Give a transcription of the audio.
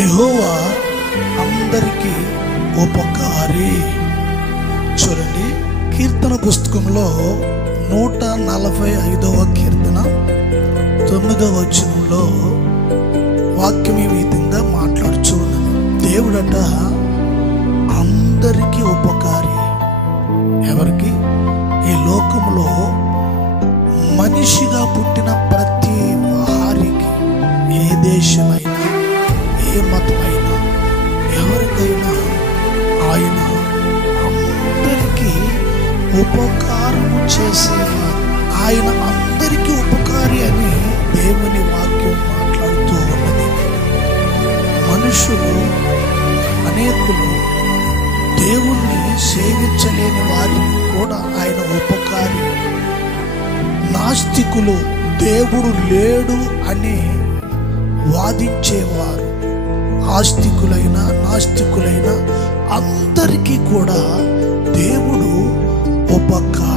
యెహోవా అందరికీ ఉపకారి. చూడండి, కీర్తన పుస్తకంలో 145వ కీర్తన 9వ వచనంలో వాక్యం ఈ విధంగా మాట్లాడుచూ ఉన్నది. దేవుడట అందరికీ ఉపకారి. ఎవరికి? ఈ లోకంలో మనిషిగా పుట్టిన ప్రతి వారికి, ఏ దేశమైనా ఏ మతమైనా ఎవరికైనా ఆయన అందరికీ ఉపకారము చేసేవారు. ఆయన అందరికీ ఉపకారి అని దేవుని వాక్యం మాట్లాడుతూ ఉన్నది. మనుషులు అనేకులు దేవుణ్ణి సేవించలేని వారికి కూడా ఆయన ఉపకారి. నాస్తికులు దేవుడు లేడు అని వాదించేవారు, ఆస్తికులైన నాస్తికులైన అందరికీ కూడా దేవుడు ఉపకారి.